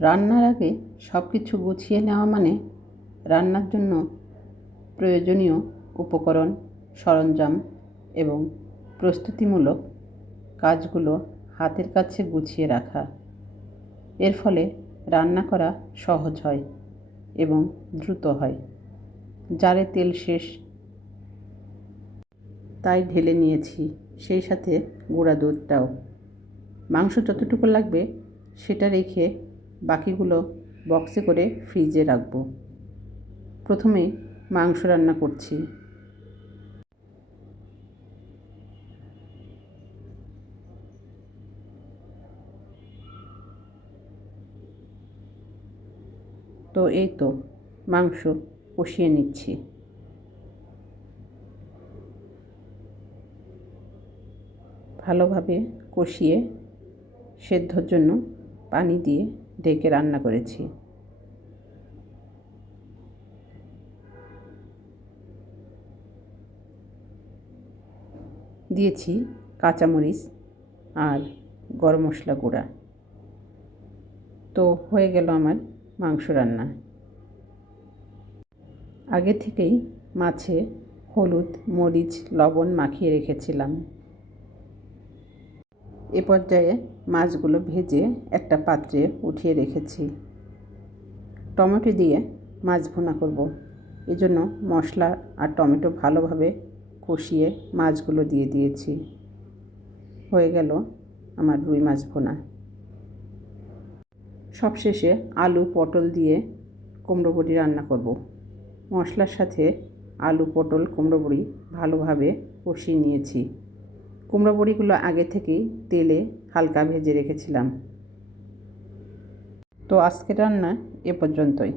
রান্নার আগে সব কিছু গুছিয়ে নেওয়া মানে রান্নার জন্য প্রয়োজনীয় উপকরণ, সরঞ্জাম এবং প্রস্তুতিমূলক কাজগুলো হাতের কাছে গুছিয়ে রাখা। এর ফলে রান্না করা সহজ হয় এবং দ্রুত হয়। জারে তেল শেষ। তাই ঢেলে নিয়েছি, সেই সাথে গুঁড়া দুধটাও। মাংস যতটুকু লাগবে সেটা রেখে বাকিগুলো বক্সে করে ফ্রিজে রাখব। প্রথমে মাংস রান্না করছি। তো এই তো, মাংস কষিয়ে নিচ্ছি। ভালোভাবে কষিয়ে সেদ্ধর জন্য পানি দিয়ে ঢেকে রান্না করেছি। দিয়েছি কাঁচামরিচ আর গরম মশলা গুঁড়া। তো হয়ে গেল আমার মাংস রান্না। আগে থেকেই মাছে হলুদ, মরিচ, লবণ মাখিয়ে রেখেছিলাম। এ পর্যায়ে মাছগুলো ভেজে একটা পাত্রে উঠিয়ে রেখেছি। টমেটো দিয়ে মাছ ভুনা করব। এজন্য মশলা আর টমেটো ভালোভাবে কষিয়ে মাছগুলো দিয়ে দিয়েছি। হয়ে গেল আমার রুই মাছ ভুনা। সবশেষে আলু, পটল দিয়ে কুমড়ো বড়ি রান্না করব। মশলার সাথে আলু, পটল, কুমড়ো বড়ি ভালোভাবে কষিয়ে নিয়েছি। কুমড়ো বড়িগুলো আগে থেকেই তেলে হালকা ভেজে রেখেছিলাম। তো আজকে রান্না এ পর্যন্তই।